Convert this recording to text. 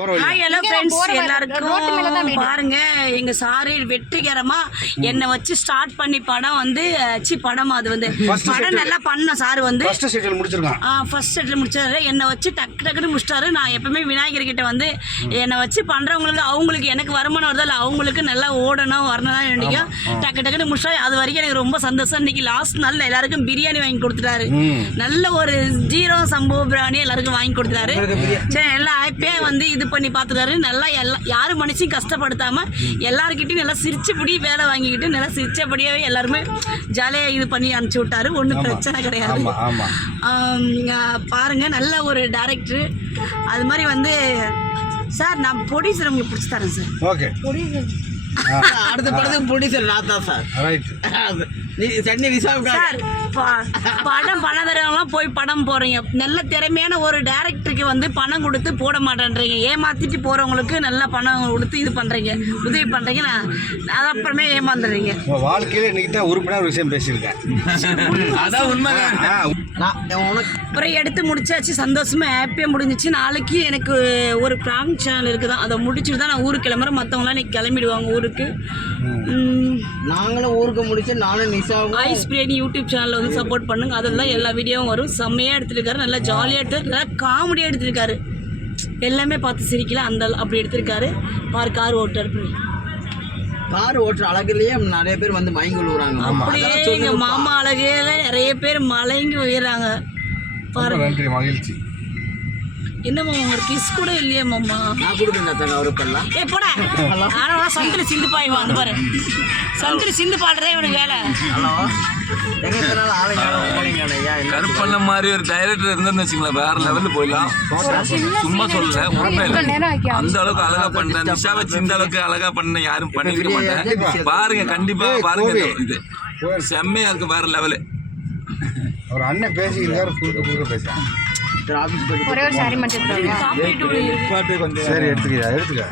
Hello friends எல்லாருக்கும். பாருங்க எங்க சாரி வெற்றிகரமா என்னை வச்சு ஸ்டார்ட் பண்ணி படம் வந்து சி படம் அது வந்து படம். நல்லா பண்ண சார் வந்து. ஃபர்ஸ்ட் செட்டில் முடிச்சாரு. என்னை வச்சு டக்கு டக்குன்னு முடிச்சிட்டாரு. நான் எப்பவுமே விநாயகர் கிட்ட வந்து என்னை வச்சு பண்றவங்களுக்கு அவங்களுக்கு எனக்கு வருமானம் வருதா? இல்லை அவங்களுக்கு நல்லா ஓடணும் வரணும் தான் நினைக்கும் டக்கு டக்குன்னு முடிச்சாரு. அது வரைக்கும் எனக்கு ரொம்ப சந்தோஷம். இன்னைக்கு லாஸ்ட் நாள்ல எல்லாருக்கும் பிரியாணி வாங்கி கொடுத்துட்டாரு. நல்ல ஒரு ஜீரோ சம்பவ பிரியாணி எல்லாருக்கும் வாங்கி கொடுத்துட்டாரு. சரி நல்லா ஹாப்பியாக வந்து இது பண்ணி பார்த்துட்டாரு நல்லா எல்லா யாரும் மனுஷையும் கஷ்டப்படுத்தாம எல்லாருக்கிட்டையும் நல்லா சிரிச்சபடி வேலை வாங்கிக்கிட்டு நல்லா சிரிச்சபடியாவே எல்லாருமே ஜாலியாக இது பண்ணி அனுப்பிச்சி விட்டாரு. ஒன்றும் பிரச்சனை கிடையாது. ஆமா ஆமா. ஆம், ஆ, பாருங்க நல்ல ஒரு டேரக்டர் அது மாதிரி வந்து சார் நான் ப்ரொடியூசர் உங்களுக்கு பிடிச்சி தரேன் சார். ஓகே அடுத்த படத்துக்கு ப்ரொடியூசர் நான் தான் சார் ரைட் நீ சென்னை ரிசார்வ் சார் படம் பணதரவங்களாம் போய் படம் போறீங்க. நல்ல திறமையான ஒரு டேரக்டருக்கு வந்து பணம் கொடுத்து போட மாட்டேன்றீங்க. ஏமாத்திட்டு போறவங்களுக்கு நல்ல பணம் கொடுத்து இது பண்றீங்க உதவி பண்றீங்க. நான் அது அப்புறமே ஏமாந்துடுறீங்க உங்க வாழ்க்கையில இன்னைக்கு தான் உறுப்பினர் ஒரு விஷயம் பேசியிருக்கேன். அதான் உண்மை ஆ, நான் உனக்கு அப்புறம் எடுத்து முடிச்சாச்சு சந்தோஷமா ஹாப்பியாக முடிஞ்சிச்சு. நாளைக்கு எனக்கு ஒரு ப்ராங் சேனல் இருக்குதான். அதை முடிச்சுட்டு தான் நான் ஊருக்கு கிளம்புறேன். மற்றவங்களாம் இன்னைக்கு கிளம்பிடுவாங்க ஊருக்கு ம், நாங்களும் ஊருக்கு முடிச்சு நானும் நிஷாவும். ஐஸ் பிரியாணி யூடியூப் சேனலில் வந்து சப்போர்ட் பண்ணுங்க. அதெல்லாம் எல்லா வீடியோவும் வரும். செம்மையாக எடுத்திருக்காரு. நல்லா ஜாலியாக எடுத்து நல்லா காமெடியாக எடுத்திருக்காரு. எல்லாமே பார்த்து சிரிக்கல. அந்த அப்படி எடுத்திருக்காரு. பாரு கார் ஓட்டார் கார் ஓட்டுற அழகுலயே நிறைய பேர் வந்து மயங்கி விழுவுறாங்க. அப்படியே எங்க மாமா அழகையில நிறைய பேர் மலைங்கி உயிராங்க நன்றி மகிழ்ச்சி. என்ன மாமா ஒரு கிஸ் கூட இல்லையே மாமா? நான் ஏ போடா. ஆனா சந்திர சிந்து பாய் வந்து பாரு. சந்திர சிந்து பாடுறதே இவனுக்கு வேலை. ஹலோ. கருப்பண்ண மாதிரி ஒரு டைரக்டர் இருந்தேன்னு வச்சுங்களேன் வேற லெவல்ல போயிடலாம். சும்மா சொல்லல உண்மையில அந்த அளவுக்கு அழகா பண்ணேன் நிஷா வச்சு இந்த அளவுக்கு அழகா பண்ண யாரும் பண்ணிருக்க மாட்டேன் பாருங்க கண்டிப்பா பாருங்க இது. செம்மையா இருக்கு வேற லெவலு ஒரு அண்ணன் பேசிக்கிறாரு குறுக்க குறுக்க போயிட்டு ஒரே ஒரு சாரி மட்டும் சரி எடுத்துக்கியா எடுத்துக்க